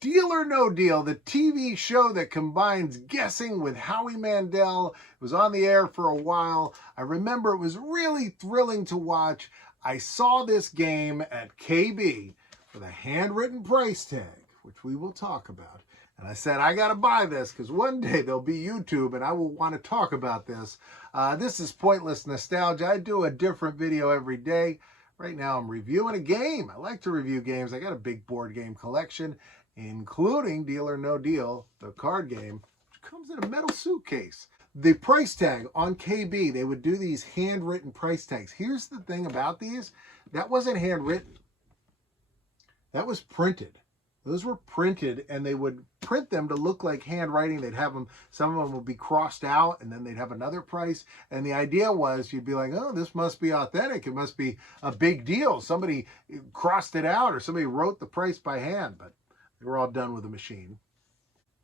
Deal or No Deal, the TV show that combines guessing with Howie Mandel. It was on the air for a while. I remember it was really thrilling to watch. I saw this game at KB with a handwritten price tag, which we will talk about. And I said, I got to buy this because one day there'll be YouTube and I will want to talk about this. This is Pointless Nostalgia. I do a different video every day. Right now I'm reviewing a game. I like to review games. I got a big board game collection, including Deal or No Deal, the card game, which comes in a metal suitcase. The price tag on KB, they would do these handwritten price tags. Here's the thing about these. That wasn't handwritten. That was printed. Those were printed, and they would print them to look like handwriting. They'd have them, some of them would be crossed out, and then they'd have another price. And the idea was you'd be like, oh, this must be authentic. It must be a big deal. Somebody crossed it out, or somebody wrote the price by hand, but they were all done with a machine.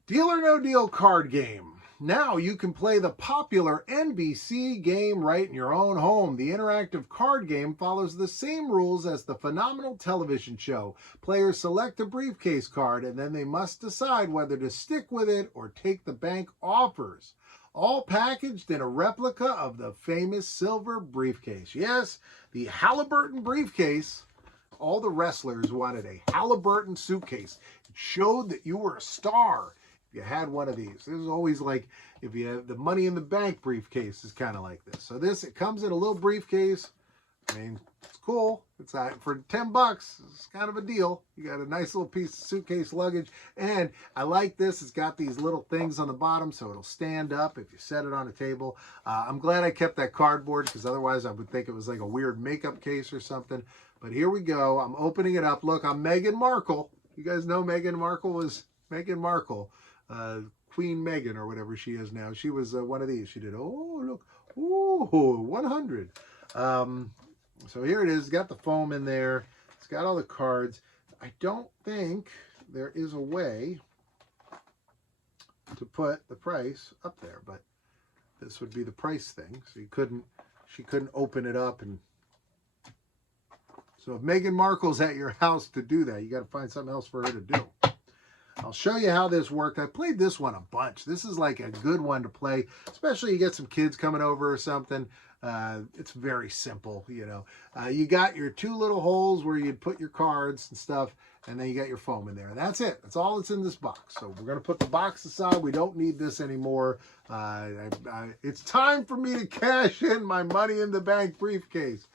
Deal or No Deal card game. Now you can play the popular NBC game right in your own home. The interactive card game follows the same rules as the phenomenal television show. Players select a briefcase card and then they must decide whether to stick with it or take the bank offers. All packaged in a replica of the famous silver briefcase. Yes, the Halliburton briefcase. All the wrestlers wanted a Halliburton suitcase. It showed that you were a star. You had one of these. This is always like, if you have the Money in the Bank briefcase is kind of like this. So this, it comes in a little briefcase. I mean, it's cool. It's for 10 bucks. It's kind of a deal. You got a nice little piece of suitcase luggage. And I like this. It's got these little things on the bottom so it'll stand up if you set it on a table. I'm glad I kept that cardboard because otherwise I would think it was like a weird makeup case or something. But here we go. I'm opening it up. Look, I'm Meghan Markle. You guys know Meghan Markle was Meghan Markle. Queen Meghan or whatever she is now. She was one of these. She did, oh, look, ooh, 100. So here it is. It's got the foam in there. It's got all the cards. I don't think there is a way to put the price up there, but this would be the price thing. So she couldn't open it up. And so if Meghan Markle's at your house to do that, you got to find something else for her to do. I'll show you how this worked. I played this one a bunch. This is like a good one to play, especially you get some kids coming over or something. It's very simple, you know. You got your two little holes where you'd put your cards and stuff, and then you got your foam in there. And that's it. That's all that's in this box. So we're going to put the box aside. We don't need this anymore. It's time for me to cash in my Money in the Bank briefcase.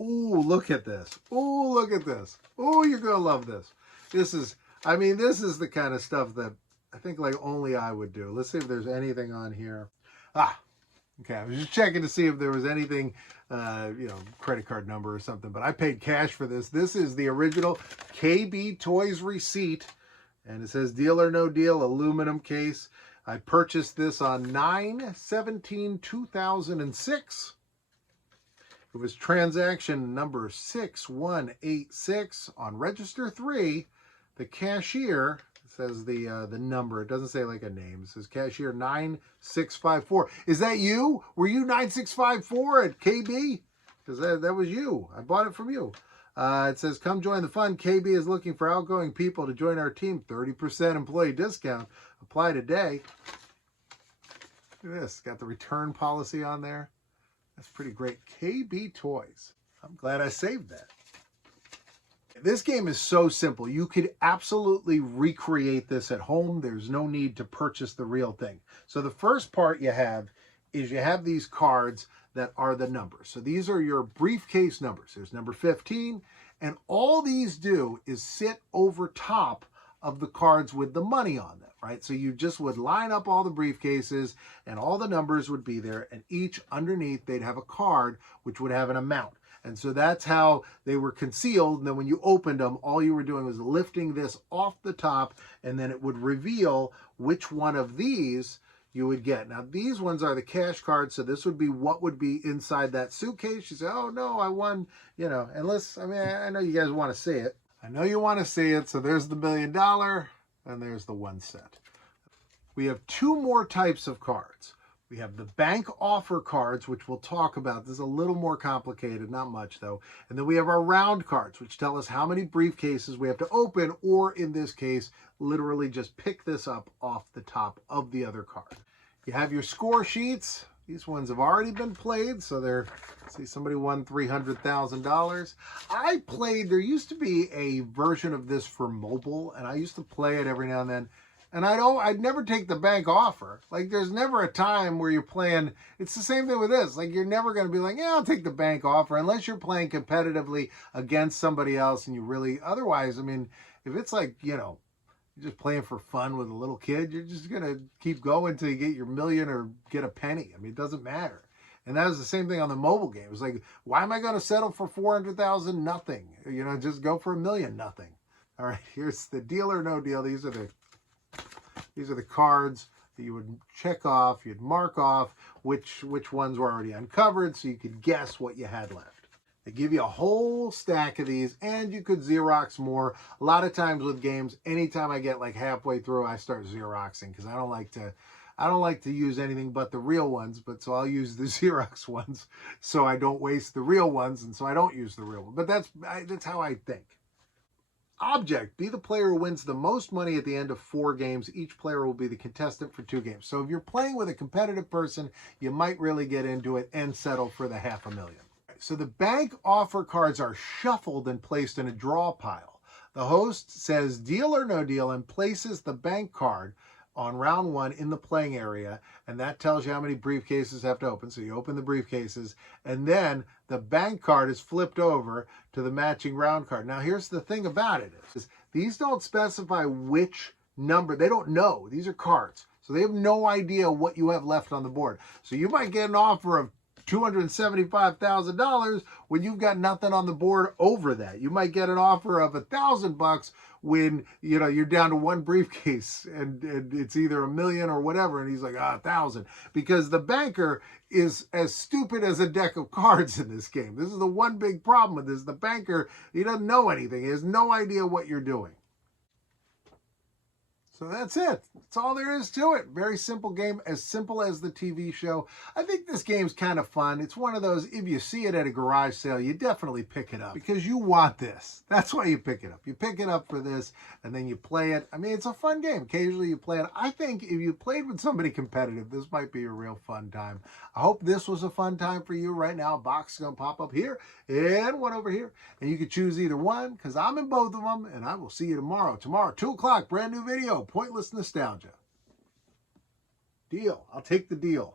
Ooh, look at this. Ooh, look at this. Ooh, you're going to love this. This is the kind of stuff that I think like only I would do. Let's see if there's anything on here. Okay. I was just checking to see if there was anything, you know, credit card number or something, but I paid cash for this. This is the original KB Toys receipt, and it says Deal or No Deal aluminum case. I purchased this on 9/17/2006. It was transaction number 6186 on register 3. The cashier, it says the number. It doesn't say like a name. It says cashier 9654. Is that you? Were you 9654 at KB? Because that was you. I bought it from you. It says, come join the fun. KB is looking for outgoing people to join our team. 30% employee discount. Apply today. Look at this. Got the return policy on there. That's pretty great. KB Toys. I'm glad I saved that. This game is so simple. You could absolutely recreate this at home. There's no need to purchase the real thing. So the first part you have is you have these cards that are the numbers. So these are your briefcase numbers. There's number 15. And all these do is sit over top of the cards with the money on them, right? So you just would line up all the briefcases and all the numbers would be there. And each underneath, they'd have a card which would have an amount. And so that's how they were concealed. And then when you opened them, all you were doing was lifting this off the top, and then it would reveal which one of these you would get. Now, these ones are the cash cards, so this would be what would be inside that suitcase. You say, oh, no, I won, you know, unless, I mean, I know you guys want to see it. I know you want to see it, so there's the $1 million, and there's the 1 cent. We have two more types of cards. We have the bank offer cards, which we'll talk about. This is a little more complicated, not much though. And then we have our round cards, which tell us how many briefcases we have to open, or in this case, literally just pick this up off the top of the other card. You have your score sheets. These ones have already been played, so they're, see, somebody won $300,000. I played, there used to be a version of this for mobile, and I used to play it every now and then. And I'd never take the bank offer. Like, there's never a time where you're playing, it's the same thing with this. Like, you're never going to be like, yeah, I'll take the bank offer, unless you're playing competitively against somebody else and you really, otherwise, I mean, if it's like, you know, you're just playing for fun with a little kid, you're just going to keep going until you get your million or get a penny. I mean, it doesn't matter. And that was the same thing on the mobile game. It was like, why am I going to settle for 400,000? Nothing. You know, just go for $1 million. Nothing. All right, here's the deal or no deal. These are the cards that you would check off. You'd mark off which ones were already uncovered, so you could guess what you had left. They give you a whole stack of these, and you could Xerox more. A lot of times with games, anytime I get like halfway through, I start Xeroxing because I don't like to use anything but the real ones, but so I'll use the Xerox ones so I don't waste the real ones, and so I don't use the real one. But that's how I think. Object, be the player who wins the most money at the end of 4 games. Each player will be the contestant for 2 games. So if you're playing with a competitive person, you might really get into it and settle for the $500,000. So the bank offer cards are shuffled and placed in a draw pile. The host says deal or no deal and places the bank card on round 1 in the playing area, and that tells you how many briefcases have to open. So you open the briefcases, and then the bank card is flipped over to the matching round card. Now here's the thing about it is these don't specify which number. They don't know. These are cards. So they have no idea what you have left on the board. So you might get an offer of $275,000 when you've got nothing on the board over that. You might get an offer of $1,000 when, you know, you're down to 1 briefcase and it's either $1 million or whatever, and he's like, 1,000, because the banker is as stupid as a deck of cards in this game. This is the one big problem with this. The banker, he doesn't know anything. He has no idea what you're doing. So that's it. That's all there is to it. Very simple game, as simple as the TV show. I think this game's kind of fun. It's one of those, if you see it at a garage sale, you definitely pick it up because you want this. That's why you pick it up. You pick it up for this, and then you play it. I mean, it's a fun game. Occasionally you play it. I think if you played with somebody competitive, this might be a real fun time. I hope this was a fun time for you. Right now, a box is going to pop up here and one over here, and you can choose either one because I'm in both of them, and I will see you tomorrow. Tomorrow, 2 o'clock, brand new video. Pointless Nostalgia. Deal. I'll take the deal.